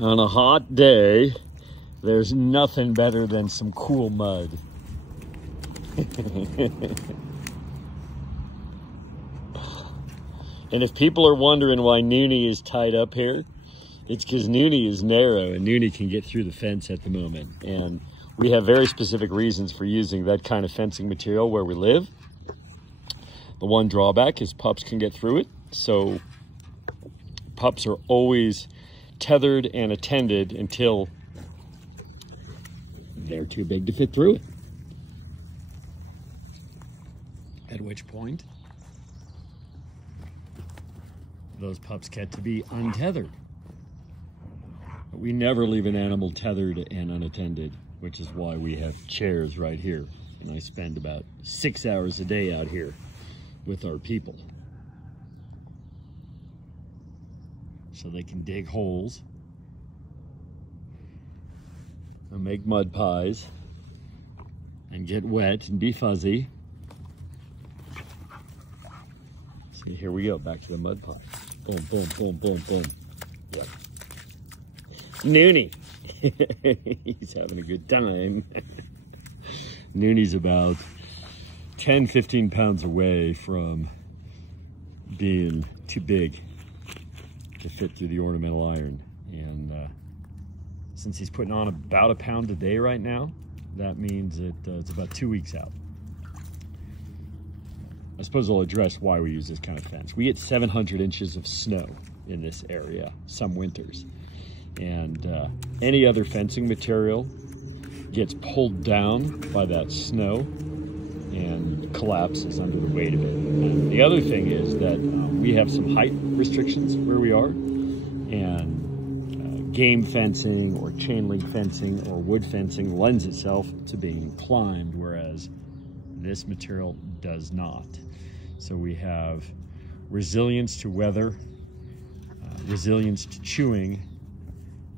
On a hot day, there's nothing better than some cool mud. And if people are wondering why Noonie is tied up here, it's because Noonie is narrow and Noonie can get through the fence at the moment. And we have very specific reasons for using that kind of fencing material where we live. The one drawback is pups can get through it. So pups are always tethered and attended until they're too big to fit through it. At which point, those pups get to be untethered. But we never leave an animal tethered and unattended, which is why we have chairs right here. And I spend about 6 hours a day out here with our people. So they can dig holes and make mud pies and get wet and be fuzzy. See, here we go, back to the mud pie. Boom, boom, boom, boom, boom. Yep. Noonie. He's having a good time. Noonie's about 10, 15 pounds away from being too big to fit through the ornamental iron. And since he's putting on about a pound a day right now, that means it's about 2 weeks out. I suppose I'll address why we use this kind of fence. We get 700 inches of snow in this area some winters. And any other fencing material gets pulled down by that snow and collapses under the weight of it. And the other thing is that we have some height restrictions where we are, and game fencing or chain link fencing or wood fencing lends itself to being climbed, whereas this material does not. So we have resilience to weather, resilience to chewing,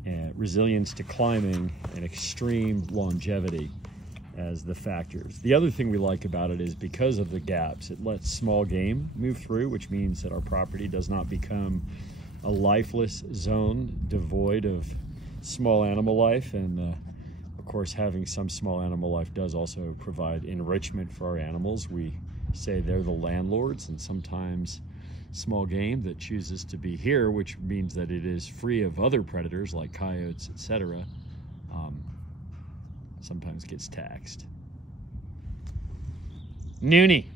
and resilience to climbing, and extreme longevity as the factors. The other thing we like about it is because of the gaps, it lets small game move through, which means that our property does not become a lifeless zone devoid of small animal life. And of course, having some small animal life does also provide enrichment for our animals. We say they're the landlords, and sometimes small game that chooses to be here, which means that it is free of other predators like coyotes, etc., sometimes gets taxed. Noonie.